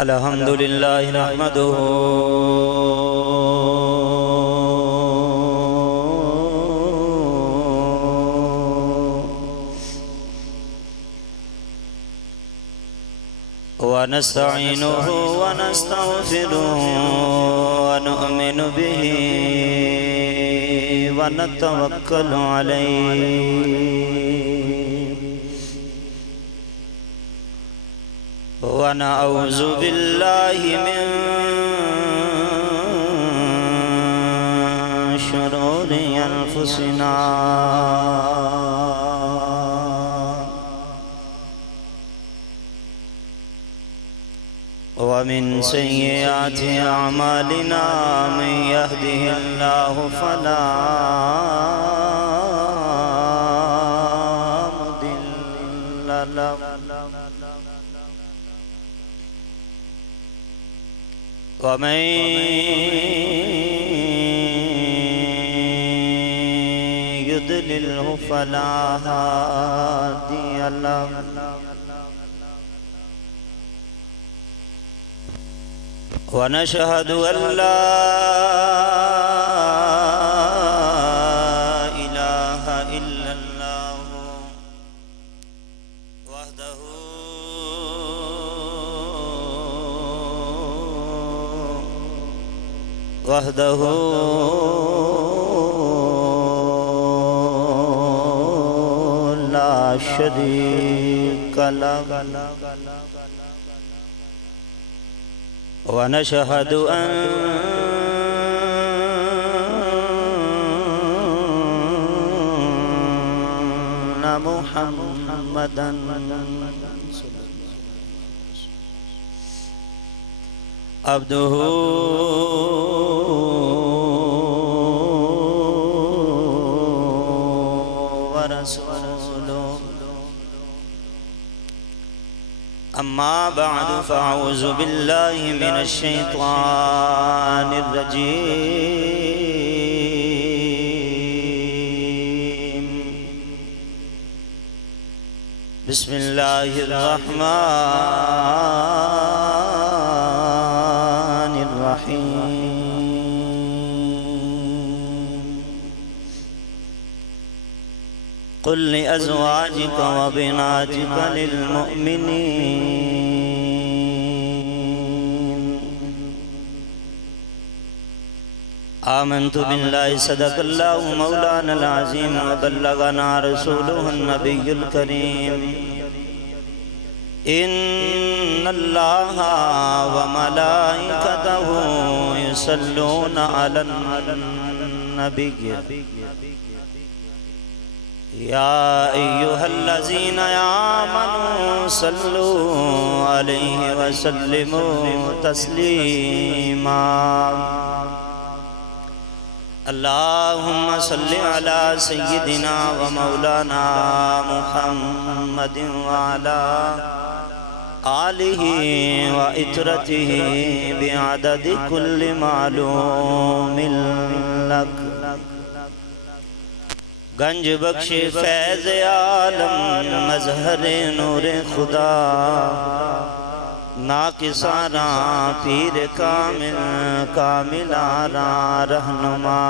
الحمد لله نحمده ونستعينه ونستغفره ونؤمن به ونتوكل عليه ونعوذ بالله من شرور أنفسنا ومن سيئات أعمالنا من يهده الله فلا مضل له ومن يضلله فلا هادي له ونشهد أن لا إله إلا الله وحده لا شريك له ونشهد أن محمدًا عبده ورسوله أما بعد فأعوذ بالله من الشيطان الرجيم بسم الله الرحمن الرحيم قل لأزواجك وبناتك للمؤمنين آمنت بالله صدق الله مولانا العظيم وبلغنا رسوله النبي الكريم إن الله وملائكته يصلون على النبي يا أيها الذين آمنوا صلوا عليه وسلموا تسليما اللهم صل على سيدنا ومولانا محمد وعلى آله وإترته بعدد كل معلوم لك گنج بخش فیض عالم مظہر نور خدا ناقصانا پیر کامل کاملانا رہنما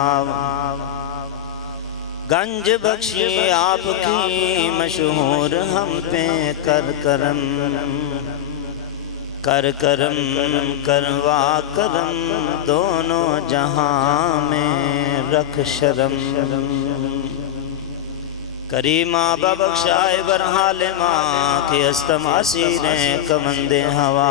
گنج بخشی آپ کی مشہور ہم پہ کر کرم کروا کرم دونوں جہاں میں رکھ شرم کریمہ ببخشائے برحال ماں کے استماسیریں کمند ہوا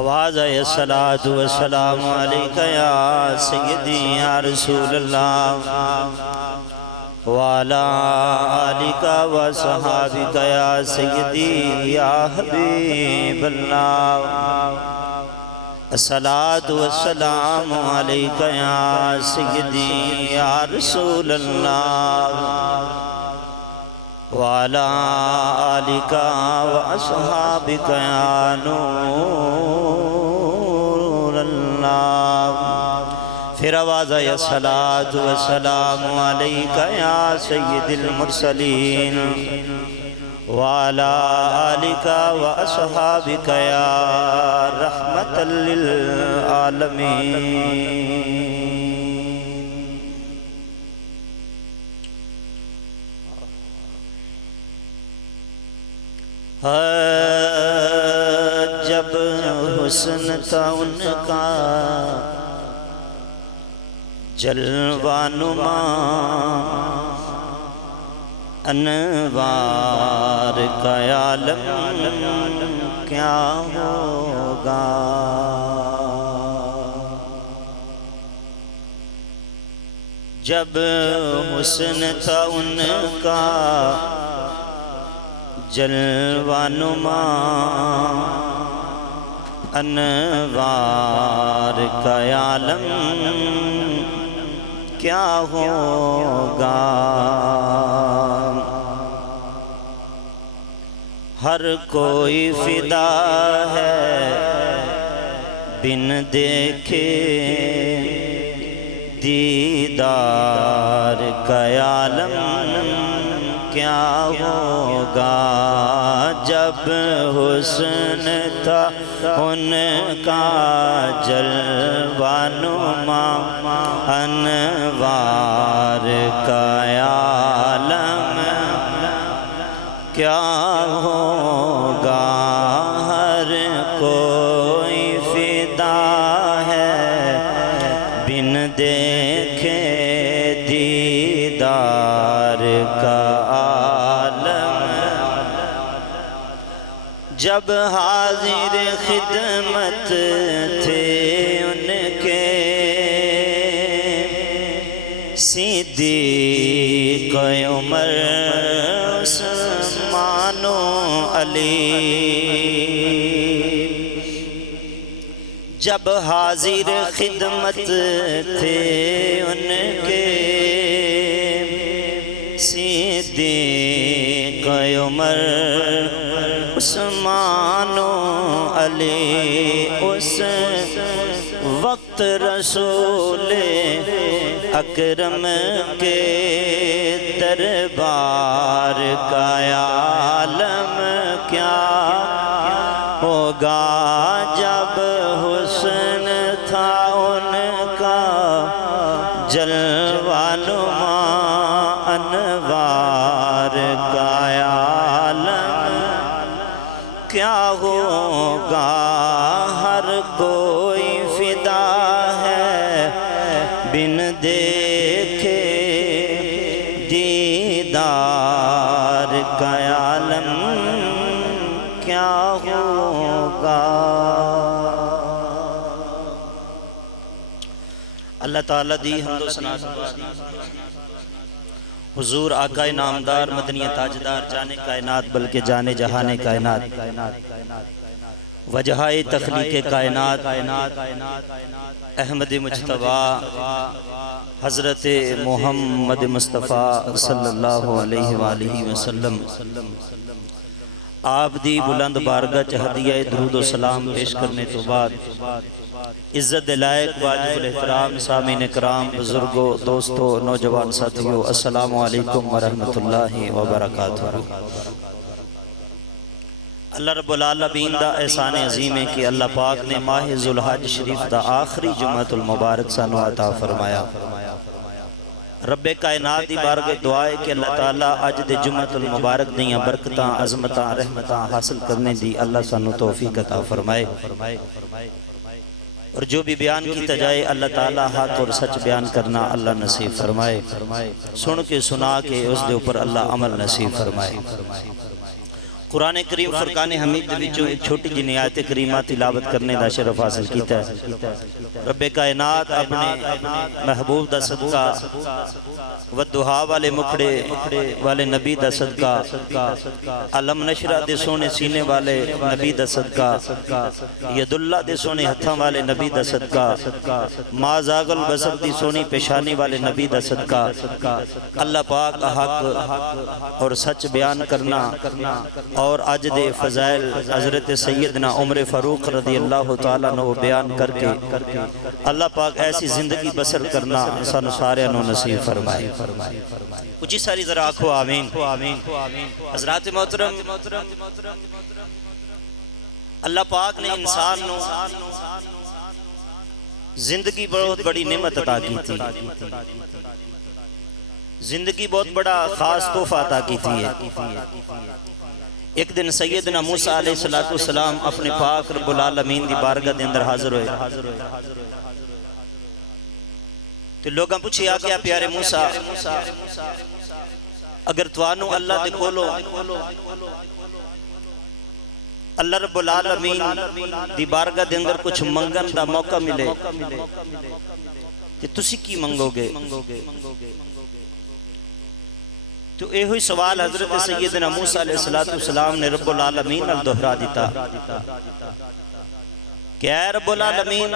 آواز ہے الصلاۃ والسلام علیکہ یا سیدی یا رسول اللہ وعلا آلکہ وصحابکہ یا سیدی یا حبیب اللہ الصلاۃ والسلام علیکہ یا سیدی یا رسول اللہ وعلا آلکہ واصحابکہ یا نور اللہ پھر آواز آیا صلاۃ و سلام علیکہ یا سید المرسلین وعلا آلکہ و اصحابکہ یا رحمت للعالمین۔ جب حسن تھا ان کا جلوہ نما، انوار کا عالم کیا ہوگا۔ جب حسن تھا ان کا جلوہ نما، انوار کا عالم کیا ہوگا۔ ہر کوئی فدا ہے بن دیکھے دیدار کا عالم کیا ہوگا۔ جب حسن تھا ان کا جلوہ نما، انوار کا عالم کیا ہوگا۔ ہر کوئی فدا ہے بن دیکھے دیدار کا عالم۔ جب حاضر خدمت تھے ان کے صدیق عمر عثمان و علی، جب حاضر خدمت تھے ان کے صدیق عمر عثمان و علی، اس وقت رسول اکرم کے دربار کا عالم کیا ہوگا۔ جب حسن تھا ان کا جلوہ نما، انوار کا عالم کیا ہوگا۔ ہر کوئی فدا ہے بن دیکھے دیدار کا عالم کیا ہوگا۔ اللہ تعالیٰ دی حمد و ثنا حضور آقا نامدار مدنی تاجدار جانے کائنات بلکہ جانے جہان کائنات، وجہ تخلیق کائنات احمد مجتبیٰ حضرت محمد مصطفیٰ صلی اللہ علیہ وآلہ وسلم، آپ دی بلند بارگاہ ہدیہ درود و سلام پیش کرنے تو بعد عزت لائق واجب الاحترام سامعین کرام، بزرگوں، دوستوں، نوجوان ساتھیوں، السلام علیکم ورحمۃ اللہ وبرکاتہ۔ اللہ رب العالمین دا احسان عظیم ہے کہ اللہ پاک نے ماہ ذوالحج شریف دا آخری جمعۃ المبارک سانو عطا فرمایا۔ رب کائنات دی بارگاہ دعا ہے کہ اللہ تعالیٰ اج دے جمعۃ المبارک دیاں برکتاں، عظمتاں، رحمتاں حاصل کرنے دی اللہ سانو توفیق عطا فرمائے، اور جو بھی بیان کیتا جائے اللہ تعالیٰ حق اور سچ بیان کرنا اللہ نصیب فرمائے، سن کے سنا کے اس دے اوپر اللہ عمل نصیب فرمائے۔ قرآن کریم فرقان حمید دے وچوں ایک چھوٹی جنی آیت کریمہ تلاوت کرنے دا شرف حاصل کیتا ہے۔ رب کائنات اپنے محبوب دا صدقہ والدہا والے مکھڑے والے نبی دا صدقہ، علم نشرہ دے سونے سینے والے نبی دا صدقہ، ید اللہ دے سونے ہتھاں والے نبی دا صدقہ، ما زاغ البصر دی سونی پیشانی والے نبی دا صدقہ، اللہ پاک حق اور سچ بیان کرنا اور اج دے فضائل حضرت سیدنا عمر فاروق رضی اللہ تعالیٰ عنہ بیان کر کے اللہ پاک ایسی زندگی بسر کرنا سانو سارے نو نصیب فرمائے. اچھی ساری ذرا آنکھو آمین. حضرات محترم، اللہ پاک نے انسان نو زندگی بہت بڑی نعمت عطا کی تھی. زندگی بہت بڑا خاص تحفہ عطا کی تھی. ایک دن سیدنا موسیٰ علیہ السلام اپنے پاک رب العالمین دی بارگاہ دے اندر حاضر ہوئے. تو لوگاں پوچھے آکیا پیارے موسیٰ، اگر توانو اللہ دے کولو اللہ رب العالمین دی بارگاہ دے اندر کچھ منگن دا موقع ملے کہ تسی کی منگو گے؟ تو اے ہوئی سوال حضرت سیدنا موسیٰ علیہ السلام نے رب العالمین ال دہرا دیتا کہ اے رب العالمین،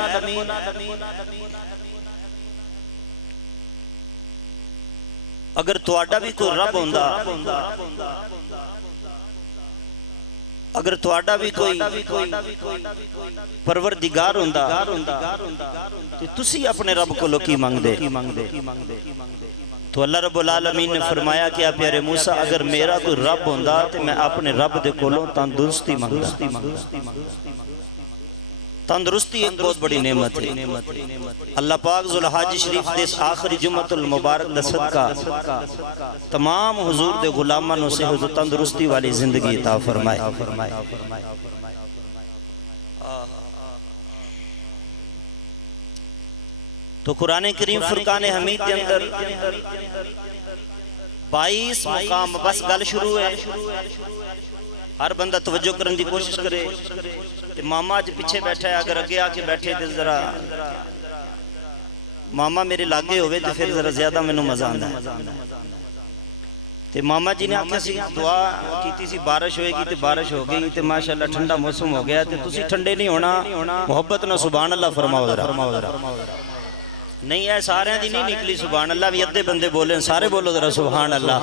اگر تواڈا بھی کوئی رب ہوندا، اگر تواڈا بھی کوئی پروردگار ہوندا تو تسی اپنے رب کو لو کی مانگ دے؟ تو اللہ رب العالمین نے فرمایا کہ پیارے موسیٰ، اگر میرا کوئی رب ہوندا تو میں اپنے رب دے کولوں تندرستی مانگدا. تندرستی ایک بہت بڑی نعمت ہے. اللہ پاک ذوالحج شریف دے آخری جمعۃ المبارک دا صدقہ تمام حضور دے غلامانوں سے حضور تندرستی والی زندگی عطا فرمائے. تو قرآن کریم فرقان حمید کے اندر 22 مقام، بس گل شروع ہے. ہر بندہ توجہ کرنے دی کوشش کرے کہ ماما جو پیچھے بیٹھا ہے اگر اگے آکے بیٹھے تو ذرا ماما میرے لاگے ہوئے تو پھر ذرا زیادہ میں نو مزہ آندا ہے. تو ماما جی نے آکھا سی دعا کیتی سی بارش ہوئے گی تو بارش ہو گئی تو ماشاءاللہ ٹھنڈا موسم ہو گیا تو تسی ٹھنڈے نہیں ہونا، محبت نہ سبحان اللہ فرماؤ ذرا. نہیں ہے سارے دی نہیں نکلی سبحان اللہ، بھی ادھے بندے بولیں، سارے بولو ذرا سبحان اللہ.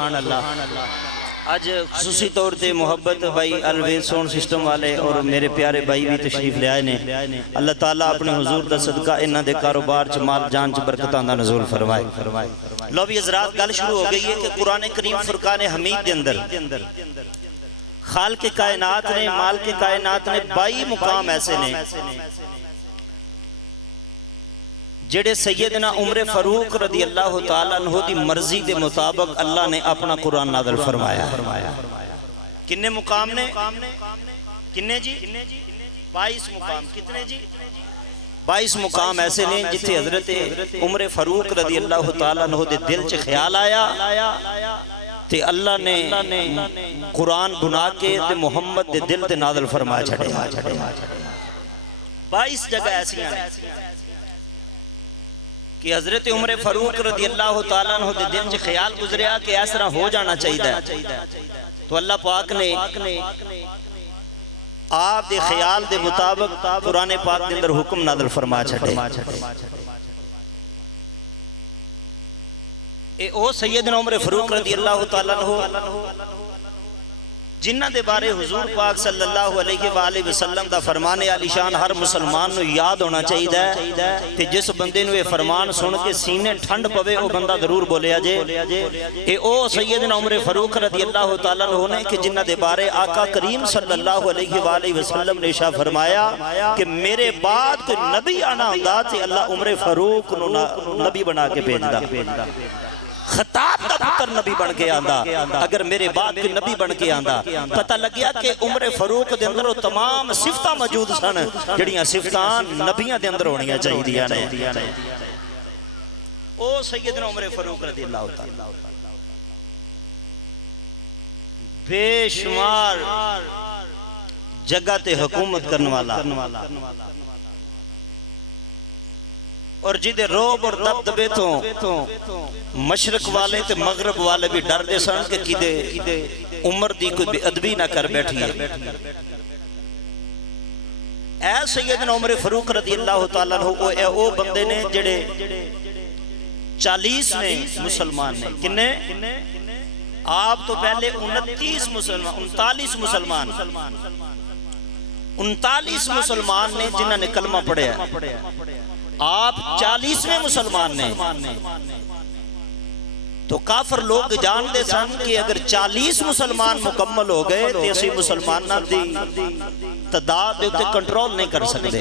آج خصوصی طور تے محبت بھائی الویز ساؤنڈ سسٹم والے اور میرے پیارے بھائی بھی تشریف لے آئے نے. اللہ تعالیٰ اپنے حضور دا صدقہ انہاں دے کاروبار چ مال جان چ برکتاں دا نزول فرمائے. لو بھی حضرات گل شروع ہو گئی ہے کہ قرآن کریم فرقان حمید دے اندر خالق کائنات نے، مالک کائنات نے 22 مقام ایسے نے جڑے سیدنا عمر فاروق رضی اللہ تعالیٰ عنہ دی مرضی دے مطابق اللہ نے اپنا قرآن نازل فرمایا. کنے مقام نے؟ کنے جی؟ 22 مقام. کتنے جی؟ 22 مقام ایسے نے جتھے حضرت عمر فاروق رضی اللہ تعالیٰ عنہ دے دل چ خیال آیا تے اللہ نے قرآن بنا کے تے محمد دے دل تے نازل فرمایا چھڑے. 22 جگہ ایسی ہیں کہ حضرت عمر فاروق رضی اللہ تعالیٰ عنہ دے دل چ خیال گزریا کہ اس طرح ہو جانا چاہیے. تو اللہ پاک نے آپ دے خیال دے مطابق قرآن پاک دے اندر حکم نازل فرما چھڑے. اے او سیدنا عمر فاروق رضی اللہ تعالیٰ عنہ جنہ دے بارے حضور پاک صلی اللہ علیہ وآلہ وسلم دا فرمان عالی شان ہر مسلمان نو یاد ہونا چاہیے کہ جس بندے نو یہ فرمان سن کے سینے ٹھنڈ پوے او بندہ ضرور بولے آجے. اے او سیدنا عمر فاروق رضی اللہ تعالیٰ عنہ نے کہ جنہ دے بارے آقا کریم صلی اللہ علیہ وآلہ وسلم نے شاہ فرمایا کہ میرے بعد کوئی نبی آنا ہوندا تے اللہ عمر فاروق نو نبی بنا کے بھیجدا. خطاب دا پتر نبی بن کے آندا، اگر میرے بعد کوئی نبی بن کے آندا. پتہ لگیا کہ عمر فاروق دے اندر تمام صفتاں موجود سن جڑیاں صفتاں نبیاں دے اندر ہونیاں چاہیے نے. او سیدنا عمر فاروق رضی اللہ تعالی بے شمار جگہ تے حکومت کرنے والا اور جدے روب اور دبدبے تو مشرق والے تے مغرب والے بھی ڈر دے سن کہ کدے عمر دی کوئی بے ادبی نہ کر بیٹھی ہے. اے سیدنا عمر فاروق رضی اللہ تعالیٰ عنہ او بندے نے جڑے 40 نے مسلمان نے. کنے آپ تو پہلے 39 مسلمان نے جنہوں نے کلمہ پڑھیا، آپ 40ویں مسلمان نے. تو کافر لوگ جان دے سن کہ اگر 40 مسلمان مکمل ہو گئے تو اسی مسلمانہ دی تعداد تے کنٹرول نہیں کر سکتے.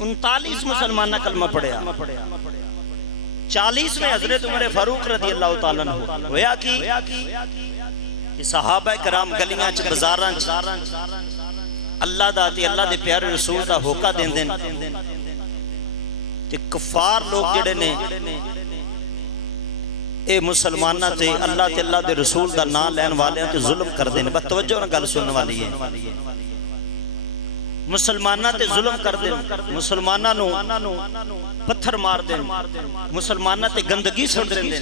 39 مسلمانہ کلمہ پڑھیا. 40 میں حضرت عمر فاروق رضی اللہ تعالیٰ عنہ ہویا کہ صحابہ کرام گلیاں چ بازاراں چ اللہ دا تے اللہ دے پیارے رسول دا ہوکا دین دین تے کفار لوگ جڑے نے اے مسلمانہ تے اللہ دے رسول دا نام لین والے تے ظلم کر دین. بس توجہ نہ گل سننے والی ہے. مسلمانہ تے ظلم کر دین، مسلمانہ نو پتھر مار دین، مسلمانہ تے گندگی سن دین.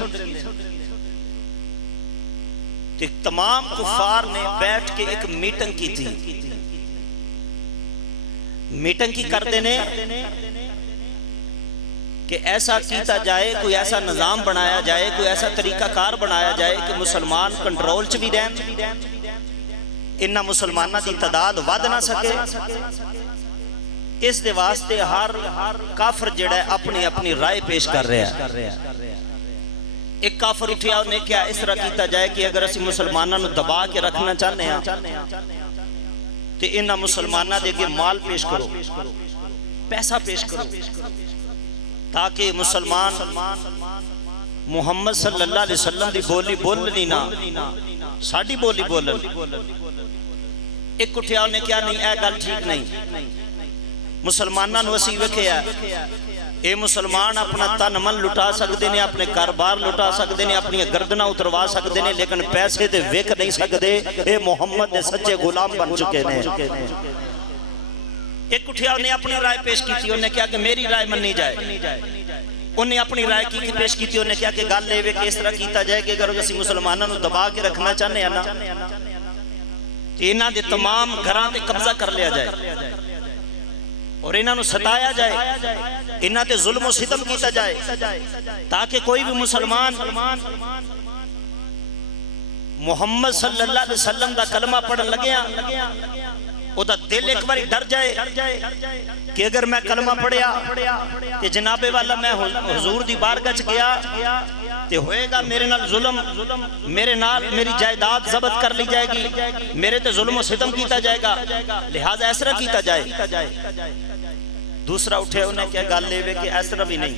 تے تمام کفار نے بیٹھ کے ایک میٹنگ کی تھی. میٹنگ کی کر دینے کہ ایسا کیتا جائے، کوئی ایسا نظام بنایا جائے، کوئی ایسا طریقہ کار بنایا جائے کہ مسلمان کنٹرول چ بھی رہن، انہا مسلمانہ دی تعداد ود نہ سکے. اس دے واسطے ہر کافر جڑا ہے اپنی رائے پیش کر رہا ہے. ایک کافر اٹھیا انہیں کیا اس طرح کیتا جائے کہ اگر اسی مسلمانہ نو دبا کے رکھنا چاہنے ہیں تو انہا مسلمانہ دے کے مال پیش کرو، پیسہ پیش کرو، تاکہ مسلمان محمد صلی اللہ علیہ وسلم دی بولی بولنی نہ، ساڑھی بولی بولن. ایک اٹھیا انہیں کیا نہیں، اے گل ٹھیک نہیں. مسلمانہ نو اسی وکھیا اے مسلمان اپنا تن من لٹا سکتے ہیں، اپنے کاروبار لٹا سکتے ہیں، اپنی گردنہ اتروا سکتے ہیں، لیکن پیسے دے ویک نہیں سکتے. اے محمد دے سچے غلام بن چکے ہیں. ایک اٹھیا انہیں اپنی رائے پیش کی تھی، انہیں کیا کہ میری رائے مننی جائے. انہیں اپنی رائے کی پیش کی تھی، انہیں کیا کہ گل لے کہ اس طرح کیتا جائے کہ اگر اسی مسلمانوں نو دبا کے رکھنا چاہنے ہیں نا تو انہاں دے تمام گھراں تے قبضہ کر لیا جائے اور انہاں نو ستایا جائے، انہاں تے ظلم و ستم کیتا جائے، تاکہ کوئی بھی مسلمان محمد صلی اللہ علیہ وسلم دا کلمہ پڑھن لگیا او دا دل ایک باری ڈر جائے کہ اگر میں کلمہ پڑھیا کہ جناب والا میں حضور دی بارگاہ چ گیا تے ہوئے گا میرے نال ظلم، میرے نال میری جائیداد ضبط کر لی جائے گی، میرے تے ظلم و ستم کیتا جائے گا، لہذا ایسا کیتا جائے. دوسرا اٹھے انہیں کیا گل لے کہ ایسا بھی نہیں.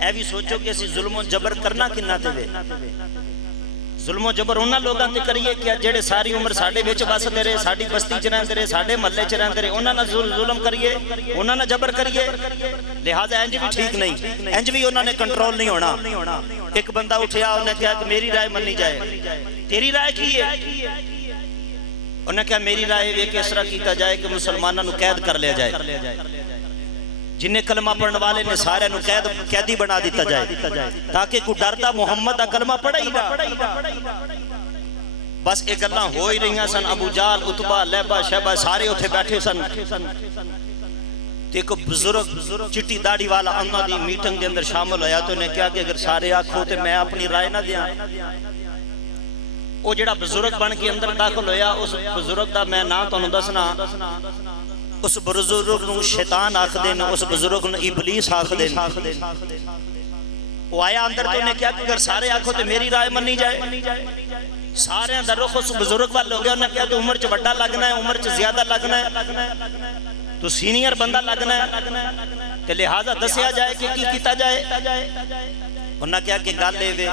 اے بھی سوچو کہ اسی ظلم و جبر کرنا کنہ تے وے. ظلم و جبر انہاں لوگاں تے کریے کیا جڑے ساری عمر ساڑھے وچ بسدے رہے، ساڑھی بستی چ رہندے رہے، ساڑھے محلے چ رہندے رہے، انہاں نہ ظلم کریے، انہاں نہ جبر کریے. لہذا انج بھی ٹھیک نہیں، انج بھی انہاں نے کنٹرول نہیں ہونا. ایک بندہ اٹھیا انہیں کہا کہ میری رائے مننی جائے. تیری رائے کی ہے؟ انہیں کہا میری رائے یہ کہ اس طرح کیتا جائے کہ مسلمانوں نو قید کر لیا جائے، جنہیں کلمہ پڑھنے والے نے سارے نو قیدی بنا دیتا جائے، تاکہ کوئی ڈردا محمد دا کلمہ پڑھا ہی رہا. بس ایک اللہ ہو ہی رہی ہیں سن. ابو جال، عتبہ، لیبہ، شیبہ سارے اتھے بیٹھے سن. ایک بزرگ چٹی داڑھی والا انہاں دی میٹنگ دے اندر شامل ہویا تو انہیں کہا کہ اگر سارے آکھو تے میں اپنی رائے نہ دیاں. وہ جڑا بزرگ بن کے اندر داخل ہویا، اس بزرگ دا میں نام تو دسنا، اس بزرگ نو شیطان آکھ دین، اس بزرگ نو ابلیس آکھ دین. وہ آیا اندر تو انہیں کیا کہ اگر سارے آکھو تے میری رائے مننی جائے. سارے اندر رخ اس بزرگ والے ہو گیا. انہیں کیا تو عمر چ بڑا لگنا ہے، عمر چ زیادہ لگنا ہے، تو سینئر بندہ لگنا ہے، کہ لہذا دسیا جائے کہ کی کیتا جائے. انہیں کیا کہ گل لے وے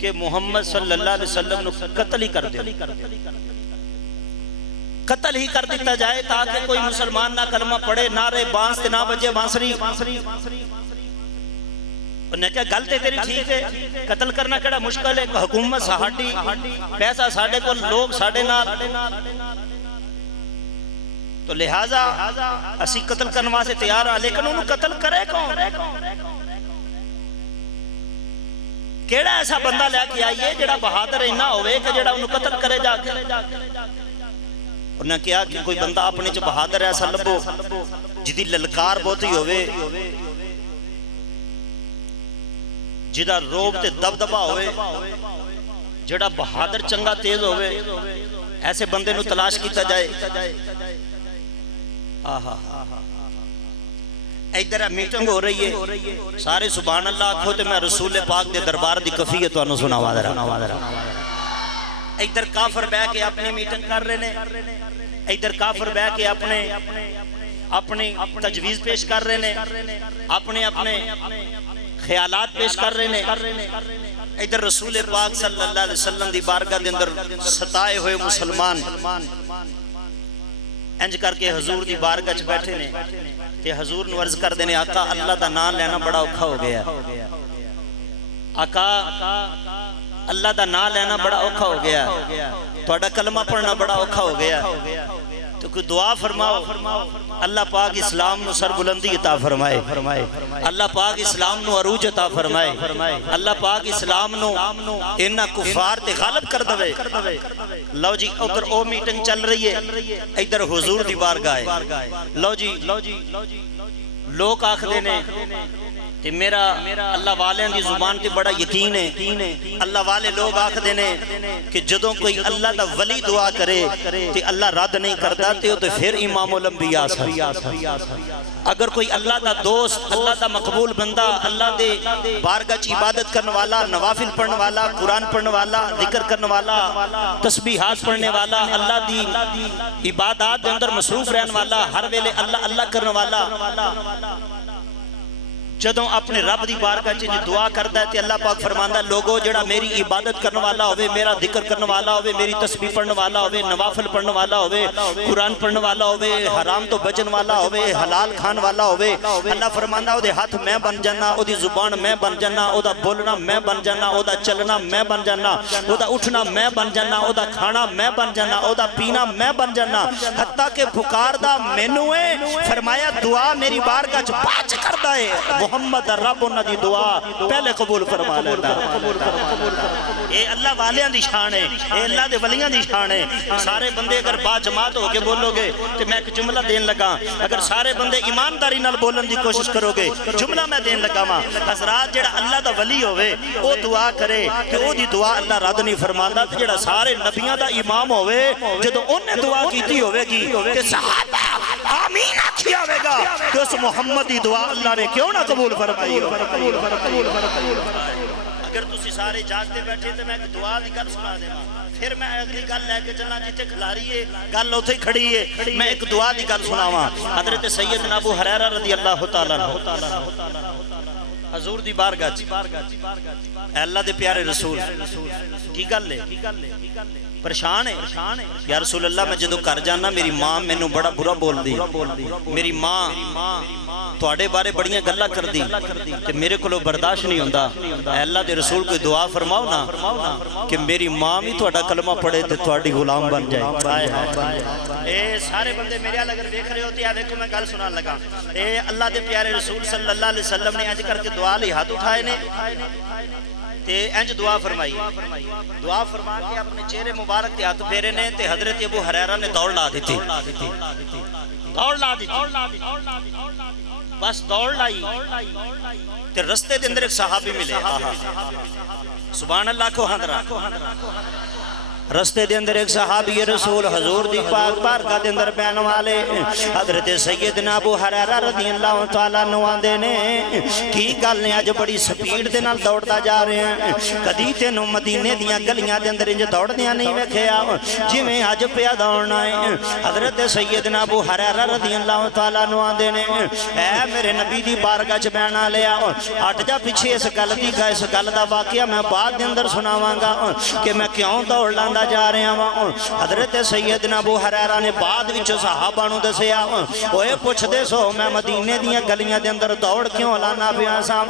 کہ محمد صلی اللہ علیہ وسلم نو قتل ہی کر دے، قتل ہی کر دیتا جائے تاکہ کوئی مسلمان نہ کلمہ پڑھے، نہ رہے بانس تے نہ بجے بانسری. انہیں کہا گل تے تیری ٹھیک ہے، قتل کرنا کڑا مشکل ہے، حکومت ساڑھی، پیسہ ساڑھے کو، لوگ ساڑھے نال، تو لہذا اسی قتل کرنوا سے تیار ہیں. لیکن انہوں قتل کرے کون؟ کیڑا ایسا بندہ لے کے آئیے جڑا بہادر نہ ہوئے کہ جڑا انہوں قتل کرے جا کے. انہوں نے کہا کہ کوئی بندہ اپنے جو بہادر ایسا لبو جدی للکار بہت ہی ہوئے جدا روب تے دبدبا ہوئے، جڑا بہادر چنگا تیز ہوئے، ایسے بندے نو تلاش کیتا جائے۔ ادھر میٹنگ ہو رہی ہے، سارے سبحان اللہ آکھو تے میں رسول پاک دے دربار دی کفیت تو انہوں سناوا دے رہا۔ ادھر کافر بہ کے اپنی میٹنگ کر رہے نے، ادھر کافر بہ کے اپنی تجویز پیش کر رہے نے، اپنے خیالات پیش کر رہے نے۔ ادھر رسول پاک صلی اللہ علیہ وسلم دی بارگاہ دے اندر ستائے ہوئے مسلمان انج کر کے حضور دی بارگاہ چ بیٹھے نے تے حضور نو عرض کر دینے آقا اللہ دا نام لینا بڑا اوکھا ہو گیا، آقا اللہ دا نام لینا بڑا اوکھا ہو گیا، تہاڈا کلمہ پڑھنا بڑا اوکھا ہو گیا، تو کوئی دعا فرماؤ اللہ پاک اسلام نو سر بلندی عطا فرمائے، اللہ پاک اسلام نو عروج عطا فرمائے، اللہ پاک اسلام نو انہاں کفار تے غالب کر دوے۔ لو جی ادھر او میٹنگ چل رہی ہے، ادھر حضور دی بارگاہ ہے۔ لو جی لوگ آکھدے نے تے میرا اللہ والیاں دی زبان تے بڑا یقین ہے، اللہ والے لوگ آکھدے نے کہ جدوں کوئی اللہ دا ولی دعا کرے تے اللہ رد نہیں کردا تے تے پھر امام الانبیاء سی۔ اگر کوئی اللہ دا دوست، اللہ دا مقبول بندہ، اللہ دے بارگاہ چ عبادت کرنے والا، نوافل پڑھنے والا، قرآن پڑھنے والا، ذکر کرنے والا، تسبیحات پڑھنے والا، اللہ دی عبادات دے اندر مصروف رہن والا، ہر ویلے اللہ اللہ کرنے والا، جدوں اپنے رب دی بارگاہ چ دعا کردا ہے تے اللہ پاک فرماندا ہے لوگو جڑا میری عبادت کرنے والا ہوئے، میرا ذکر کرنے والا ہوئے، میری تسبیح پڑھنے والا ہوئے، نوافل پڑھنے والا ہوئے، قرآن پڑھنے والا ہوئے، حرام تو بچن والا ہوئے، حلال کھان والا ہوئے، اللہ فرماندا او دے ہاتھ میں بن جانا، او دی زبان میں بن جانا، او دا بولنا میں بن جانا، او دا چلنا میں بن جانا، او دا اٹھنا میں بن جانا، او دا کھانا میں بن جانا، او دا پینا میں بن جانا، حتیٰ کہ پکاردا مینوں ہے، فرمایا دعا میری بارگاہ چ باچ کردا ہے، محمد رب انہاں دی دعا پہلے قبول فرما لیتا۔ اے اللہ والیاں دی شان ہے، اے اللہ دے ولیاں دی شان ہے۔ سارے بندے اگر با جماعت ہو کے بولو گے تو میں ایک جملہ دین لگا، اگر سارے بندے ایمانداری نال بولن دی کوشش کرو گے جملہ میں دین لگا ماں، حضرات جڑا اللہ دا ولی ہوئے او دعا کرے کہ او دی دعا اللہ رد نہیں فرماندا، جڑا سارے نبیاں دا امام ہوئے جدو انہیں دعا کیتی ہوئے گی کہ صحابہ آمین آکھیا ہوئے گا کہ اس محمد دی دعا اللہ نے کیوں نہ قبول فرمائی ہو۔ اگر تسی سارے جاگتے بیٹھے تو میں ایک دعا دی گل سنا دے پھر میں اگلی گل لے کے چلنا جیتے کھلاری ہے گل اتھے کھڑی ہے، میں ایک دعا دی گل سناواں۔ حضرت سیدنا ابو ہریرہ رضی اللہ تعالیٰ حضور دی بارگاہ اے اللہ دے پیارے رسول کی گل ہے، پریشان ہے یا رسول اللہ میں جدو کر جانا میری ماں میں نو بڑا برا بول دی، میری ماں تواڈے بارے بڑیاں گلاں کر دی کہ میرے کولوں برداشت نہیں ہوندا، اے اللہ دے رسول کوئی دعا فرماؤ نا کہ میری ماں بھی تواڈا کلمہ پڑھے تے تواڈی غلام بن جائے۔ اے سارے بندے میرے ال اگر دیکھ رہے ہوتے ہیں دیکھو میں گل سنان لگا، اے اللہ دے پیارے رسول صلی اللہ علیہ وسلم نے اج کر کے دعا لئی ہاتھ اٹھائے نے تے انج دعا فرمائی، دعا فرما کے اپنے چہرے مبارک تے ہاتھ پھیرے نے تے حضرت ابو ہریرہ نے دوڑ لا دی تھی، بس دوڑ لائی تے رستے دے اندر ایک صحابی ملے، سبحان اللہ کو حضرہ رستے دے اندر ایک صحابی رسول حضور دی پاک بارگاہ دے اندر بین والے حضرت سیدنا ابو ہریرہ رضی اللہ تعالیٰ عنہ آندے نے کی گل نے اج بڑی سپیڈ دے نال دوڑدا جا رہے ہیں، کدی تینوں مدینے دیاں گلیاں دے اندر انج دوڑدیاں نہیں ویکھیا جویں اج پیا دوڑنا ہے۔ حضرت سیدنا ابو ہریرہ رضی اللہ تعالیٰ عنہ آندے نے اے میرے نبی دی بارگاہ چ بین والیا ہٹ جا پیچھے، اس گل دا واقعہ میں بعد دے اندر سناواں گا کہ میں کیوں دوڑ لاندا جا رہے ہیں۔ حضرت سیدنا ابو ہریرہ نے بعد وچ صحابہ نو دسیا اوے پوچھ دے سو میں مدینے دیاں گلیاں دے اندر دوڑ کیوں لانا پیا سا،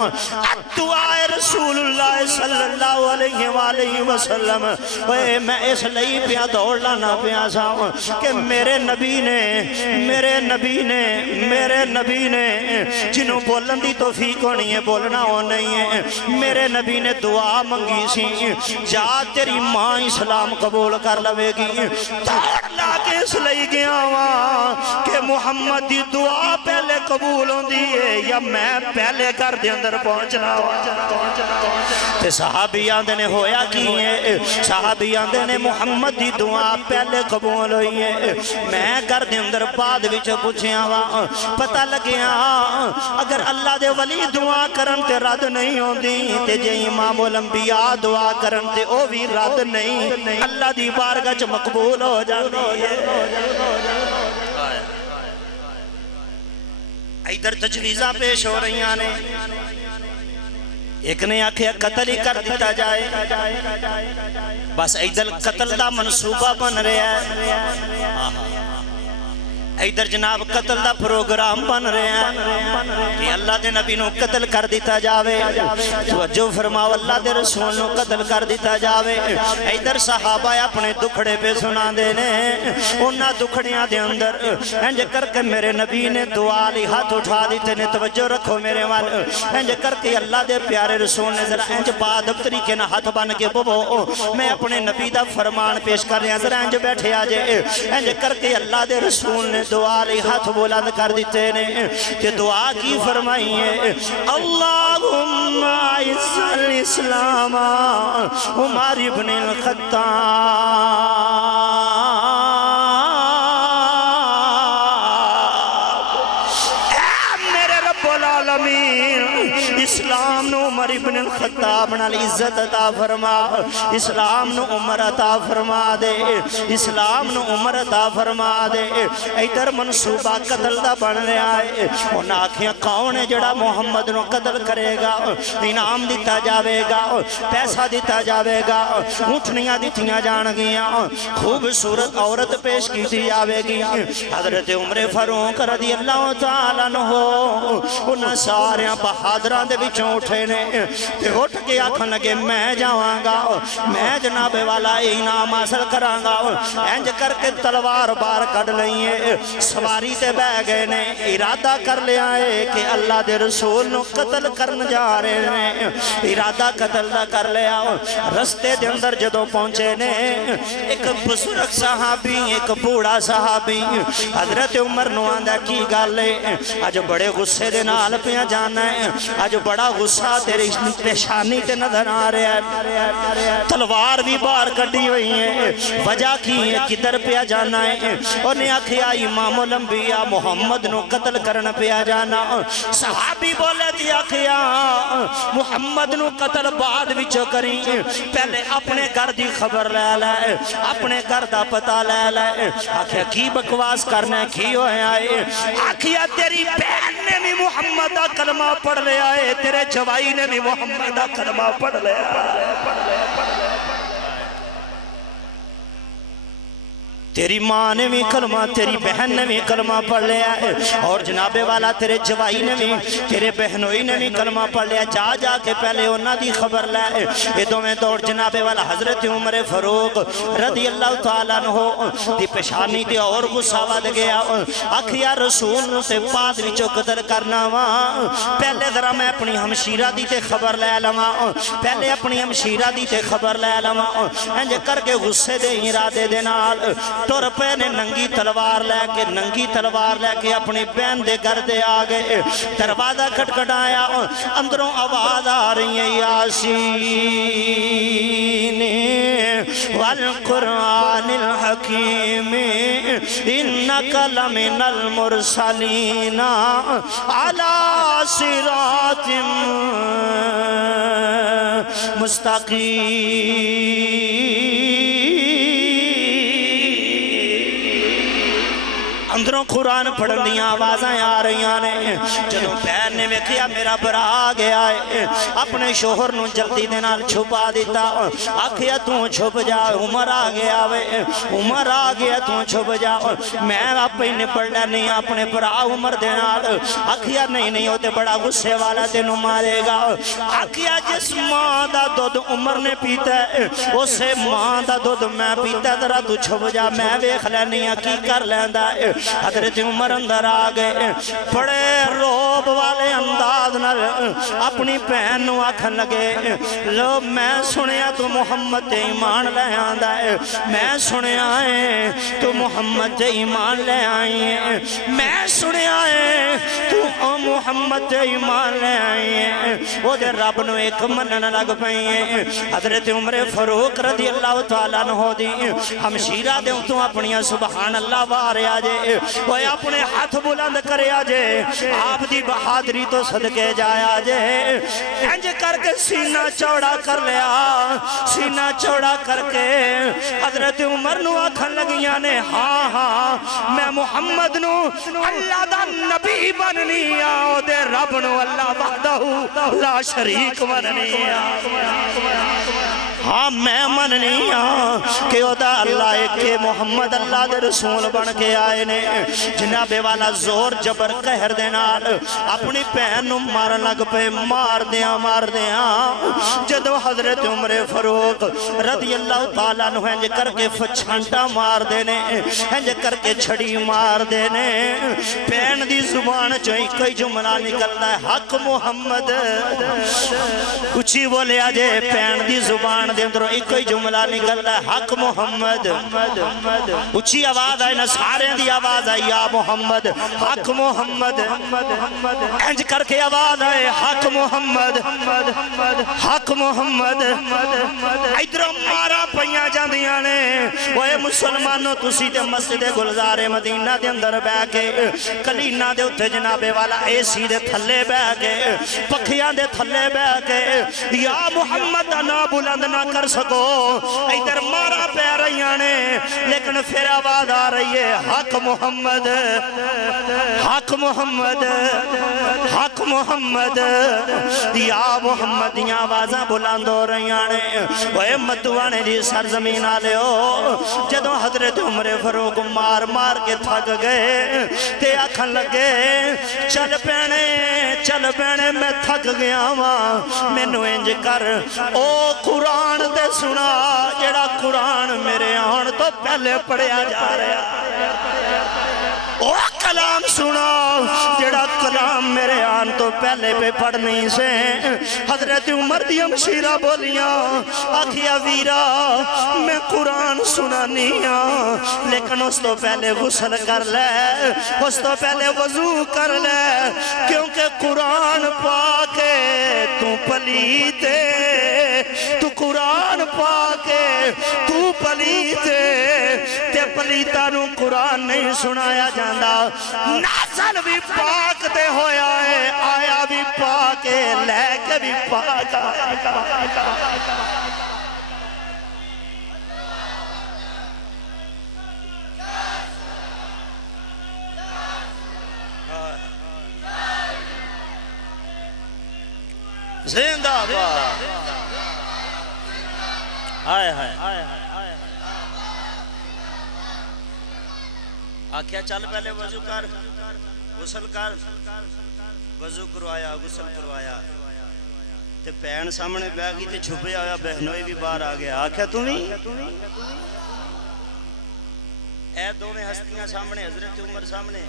دعائے رسول اللہ صلی اللہ علیہ وآلہ وسلم اوے میں اس لئی پیا دوڑ لانا پیا سا کہ میرے نبی نے جنہوں بولن دی توفیق ہونی ہے بولنا ہو نہیں ہے، میرے نبی نے دعا منگی سی جا تیری ماں اسلام قبول کر لوے گی توڑ لا کے اس لئی گیا وہاں کہ محمد دی دعا پہلے قبول ہوں دیئے یا میں پہلے کر دے اندر پہنچنا تے صحابیان دے نے ہویا کی ہے صحابیان دے نے محمد دی دعا پہلے قبول ہوئی ہے میں کر دے اندر بعد وچ پوچھیا وا پتہ لگیا اگر اللہ دے ولی دعا کرن تے رد نہیں ہوندی تے جے امام الانبیاء دعا کرن تے او بھی رد نہیں اللہ دی بارگاہ وچ مقبول ہو جاندی ہے ادھر تجویزاں پیش ہو رہی ہیں ایک نے آکھیا قتل ہی کر دیتا جائے بس ادھر قتل دا منصوبہ بن رہا ہے ادھر جناب قتل دا پروگرام بن رہے ہیں کہ اللہ دے نبی نو قتل کر دیتا جاوے توجہ فرماؤ اللہ دے رسول نو قتل کر دیتا جاوے ادھر صحابہ اپنے دکھڑے پہ سنا دینے انہاں دکھڑیاں دے اندر انج کر کے میرے نبی نے دعا لی ہاتھ اٹھا دیتے نے توجہ رکھو میرے وال انج کر کے اللہ دے پیارے رسول نے ذرا انج بادب طریقے نہ ہاتھ بن کے ببو میں اپنے نبی دا فرمان پیش کر رہا ذرا انج بیٹھے آجے انج کر کے اللہ دے رسول نے دعا لی ہاتھ بلند کر دیتے نے کہ دعا کی فرمائی ہے اللہم اعز الاسلام عمر ابن الخطاب اے میرے رب العالمین اسلام نو عمر ابن الخطاب نال عزت عطا فرما اسلام نو عمر عطا فرما دے اسلام نو عمر عطا فرما دے ادھر منصوبہ قتل دا بن رہا ہے انہاں آکھیاں کون ہے جڑا محمد نو قتل کرے گا انعام دیتا جاوے گا پیسہ دیتا جاوے گا اونٹنیاں دیتیاں جان گیاں خوبصورت عورت پیش کی تھی جاوے گی حضرت عمر فاروق رضی اللہ تعالیٰ عنہ انہاں ساریاں بہادران دے بچوں اٹھے نے تے اٹھ کے آکھن لگے میں جاواں گا میں جناب والا انعام حاصل کراں گا انج کر کے تلوار بار کڈ لئیے سواری تے بہ گئے نے ارادہ کر لیا ہے کہ اللہ دے رسول نو قتل کرن جا رہے نے ارادہ قتل دا کر لیا رستے دے اندر جدوں پہنچے نے ایک بزرگ صحابی ایک بوڑھا صحابی حضرت عمر نو آندا کی گل ہے اج بڑے غصے دے نال پیا جانا ہے اج بڑا غصہ تیری پیشانی تے نظر آ رہا ہے تلوار بھی باہر کڈی ہوئی ہے وجہ کی ہے کدھر پیا جانا ہے انہیں آکھیا امام الانبیاء محمد نو قتل کرنا پیا جانا صحابی بولے تھی آکھیا محمد نو قتل بعد وچوں کریں پہلے اپنے گھر دی خبر لے لے اپنے گھر دا پتہ لے لے آکھیا کی بکواس کرنا ہے کی ہوئے آئے آکھیا تیری بہن نے بھی محمد دا کلمہ پڑھ لیا ہے تیرے جوائی نے بھی محمد دا کلمہ پڑھ لیا تیری ماں نے بھی کلمہ تیری بہن نے بھی کلمہ پڑھ لیا ہے اور جناب والا تیرے جوائی نے بھی تیرے بہنوئی نے بھی کلمہ پڑھ لیا جا جا کے پہلے انہاں دی خبر لائے ادھوں میں دوڑ جناب والا حضرت عمر فاروق رضی اللہ تعالیٰ عنہ دی پیشانی دی اور غصہ ود گیا آکھیا رسول نو تے بعد وچوں قتل کرنا وا پہلے ذرا میں اپنی ہمشیرہ دی تے خبر لے لواں پہلے اپنی ہمشیرہ دی تے خبر لے لواں انج کر کے غصے دے ارادے دے نال تر پے نے ننگی تلوار لے کے اپنی بہن دے گھر دے آگئے دروازہ کھٹکھٹایا اندروں آواز آ رہی ہے یاسین والقرآن الحکیم انک لمن المرسلین علی صراط مستقیم اندروں قرآن پڑھن دیا آوازیں آ رہی ہیں جدوں بہن نے ویکھیا میرا برا آ گیا ہے اپنے شوہر نو جلدی دے نال چھپا دیتا آکھیا تو چھپ جا عمر آ گیا وے عمر آ گیا تو چھپ جا میں آپ ہی نپڑ لینی اپنے برا عمر دے نال آکھیا نہیں ہوتے بڑا غصے والا تینوں مارے گا آکھیا جس ماں دا دودھ عمر نے پیتا ہے اسے ماں دا دودھ میں پیتا ذرا تو چھپ جا میں ویکھ لینی کی کر لیندا ہے حضرت عمر اندر آ گئے بڑے روب والے انداز نال اپنی بہن نو آکھن لگے لو میں سنیا تو محمد تے ایمان لے آندا ہے میں سنیا ہے تو محمد تے ایمان لے آئی ہے میں سنیا ہے تو محمد تے ایمان لے آئی ہے وہ دے رب نو ایک منن لگ پئی ہے حضرت عمر فاروق رضی اللہ تعالیٰ عنہ دی ہمشیرہ دے تو اپنی سبحان اللہ وارے آجے وہ اپنے ہاتھ بلند کرے آجے آپ دی بہادری تو صدقے جائے آجے انج کر کے سینہ چوڑا کر لیا سینہ چوڑا کر کے حضرت عمر نو آکھن لگیاں نے ہاں ہاں میں محمد نو اللہ دا نبی بننی آؤ دے رب نو اللہ وحدہ لا شریک بننی آؤ ہاں میں مننی ہاں کہ او دا اللہ ایک محمد اللہ دے رسول بن کے آئے نے جناب والا زور جبر قہر دینال اپنی بہن نو مارن لگ پہ مار دیاں جدو حضرت عمر فاروق رضی اللہ تعالیٰ عنہ ہنج کر کے فچھانٹا مار دینے ہنج کر کے چھڑی مار دینے بہن دی زبان چوئی کوئی جملہ نکلتا ہے حق محمد کچھی بولے آجے بہن دی زبان دے اندروں ایک کوئی جملہ نکلتا ہے حق محمد اچھی آواز آئے نا سارے دی آواز آئی یا محمد حق محمد انج کر کے آواز آئے حق محمد حق محمد ادھروں مارا پہیاں جاندیاں نے وہ مسلمانوں تسی تے مسجد گلزار مدینہ دے اندر بے کے کلینہ دے اتھے جناب والا اے سی دے تھلے بے کے پکھیاں دے تھلے بے کے یا محمد نا بلند نہ کر سکو ادھر مارا پہ رہیاں نے لیکن پھر آواز آ رہی ہے حق محمد حق محمد حق محمد یا محمد یا آوازاں بلند ہو رہیاں نے وہ مدوانے دی سرزمین آلے ہو جدوں حضرت عمر فاروق مار مار کے تھک گئے تے آکھن لگے چل پینے میں تھک گیا ماں میں نو انج کر او قرآن دے سنا جڑا قرآن میرے آن تو پہلے پڑھیا جا رہا او کلام سنا جڑا کلام میرے آن تو پہلے پہ پڑھنی سے حضرت عمر دی ہمشیرہ بولیاں آکھیا ویرا میں قرآن سنانی ہاں لیکن اس تو پہلے غسل کر لے اس تو پہلے وضو کر لے کیونکہ قرآن پاکے تو پلیتے تو قرآن پاکے تو پلیتے تے پلیتا نو قرآن نہیں سنایا جاندہ نازل بھی پاک تے ہویا ہے آیا بھی پاک ہے لے کے بھی پاک زندہ باد آئے ہائے آکھیا چل پہلے وضو کر غسل کر وضو کروایا غسل کروایا تے بہن سامنے بہ گئی تے چھپے آیا بہنوئی بھی باہر آ گیا آکھیا تمہیں اے دو میں ہستیاں سامنے حضرت عمر سامنے